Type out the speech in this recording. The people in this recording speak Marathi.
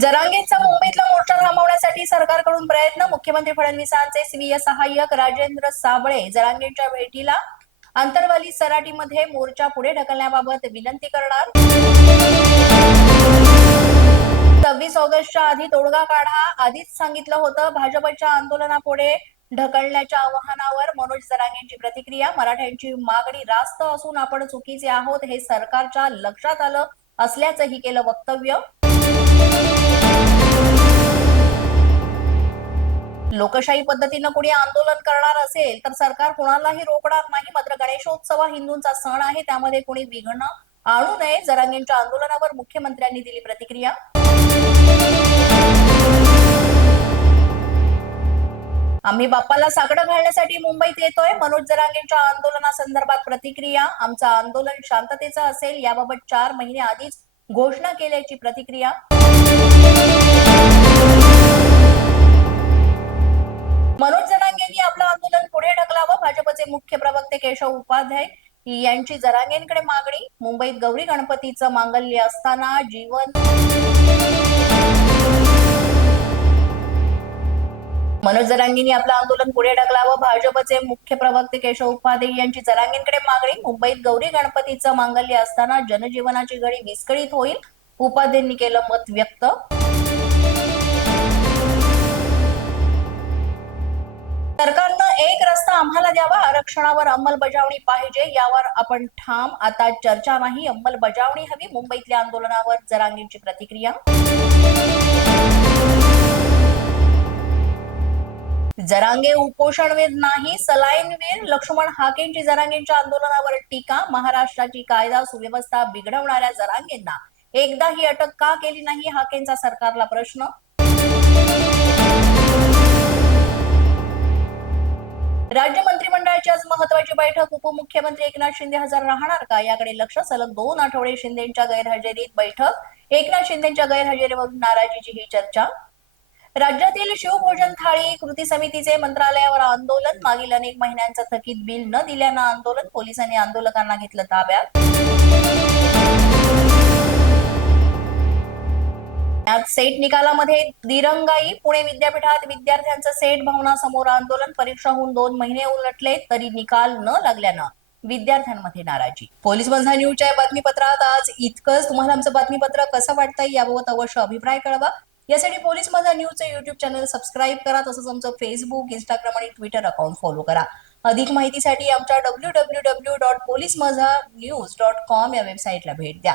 जरांगेंचा मुंबईतला मोर्चा थांबवण्यासाठी सरकारकडून प्रयत्न मुख्यमंत्री फडणवीसांचे स्वीय सहाय्यक राजेंद्र साबळे जरांगेंच्या भेटीला अंतरवाली सराटीमध्ये मोर्चा पुढे ढकलण्याबाबत विनंती करणार. सव्वीस ऑगस्टच्या आधी तोडगा काढा आधीच सांगितलं होतं भाजपच्या आंदोलनापुढे ढकलण्याच्या आवाहनावर. मनोज जरांगेंची प्रतिक्रिया मराठ्यांची मागणी रास्त असून आपण चुकीचे आहोत हे सरकारच्या लक्षात आलं असल्याचंही केलं वक्तव्य. लोकशाही पद्धतीनं कुणी आंदोलन करणार असेल तर सरकार कोणालाही रोखणार नाही. मात्र गणेशोत्सव हा हिंदूंचा सण आहे त्यामध्ये कोणी विघ्न आणू नये. जरांगेंच्या आंदोलनावर मुख्यमंत्र्यांनी दिली प्रतिक्रिया. आम्ही बाप्पाला साकडं घालण्यासाठी मुंबईत येतोय. मनोज जरांगेंच्या आंदोलनासंदर्भात प्रतिक्रिया. आमचं आंदोलन शांततेचं असेल याबाबत चार महिने आधीच घोषणा केल्याची प्रतिक्रिया. केशव उपाध्याय यांची जरांगेंकडे मागणी. मुंबईत गौरी गणपतीचं मांगल्य असताना जीवन. मनोज जरांगेंनी आपलं आंदोलन पुढे ढकलावं. भाजपचे मुख्य प्रवक्ते केशव उपाध्याय यांची जरांगेंकडे मागणी. मुंबईत गौरी गणपतीचं मांगल्य असताना जनजीवनाची घडी विस्कळीत होईल. उपाध्यांनी केलं मत व्यक्त. आम्हाला द्यावा. आरक्षणावर अंमलबजावणी पाहिजे यावर आपण ठाम. आता चर्चा नाही अंमलबजावणी हवी. मुंबईतल्या आंदोलनावर जरांगींची प्रतिक्रिया. जरांगे उपोषणवीर नाही सलाईनवीर लक्ष्मण हाकेंची जरांगेंच्या आंदोलनावर टीका. महाराष्ट्राची कायदा सुव्यवस्था बिघडवणाऱ्या जरांगेंना. एकदाही अटक का केली नाही हाकेंचा सरकारला प्रश्न? राज्य मंत्रिमंडळाची आज महत्वाची बैठक. उपमुख्यमंत्री एकनाथ शिंदे हजर राहणार का? याकडे लक्ष सलग दोन आठवडे शिंदेच्या गैरहजेरीत बैठक. एकनाथ शिंदेच्या गैरहजेरीवरून नाराजीची ही चर्चा. राज्यातील शिवभोजन थाळी कृती समितीचे मंत्रालयावर आंदोलन. मागील अनेक महिन्यांचं थकीत बिल न दिल्यानं आंदोलन. पोलिसांनी आंदोलकांना घेतलं ताब्यात. यात सेट निकालामध्ये दिरंगाई पुणे विद्यापीठात विद्यार्थ्यांचं सेट भावना समोर आंदोलन परीक्षा होऊन दोन महिने उलटले तरी निकाल न लागल्यानं विद्यार्थ्यांमध्ये नाराजी. पोलीस बंधा न्यूजच्या बातमीपत्रात आज इतकंच. तुम्हाला आमचं बातमीपत्र कसं वाटतंय याबाबत अवश्य अभिप्राय कळवा. यासाठी पोलीस माझा न्यूजचं युट्यूब चॅनल सबस्क्राईब करा तसंच आमचं फेसबुक इंस्टाग्राम आणि ट्विटर अकाउंट फॉलो करा. अधिक माहितीसाठी आमच्या W W W dot police Majha news dot com या वेबसाईटला भेट द्या.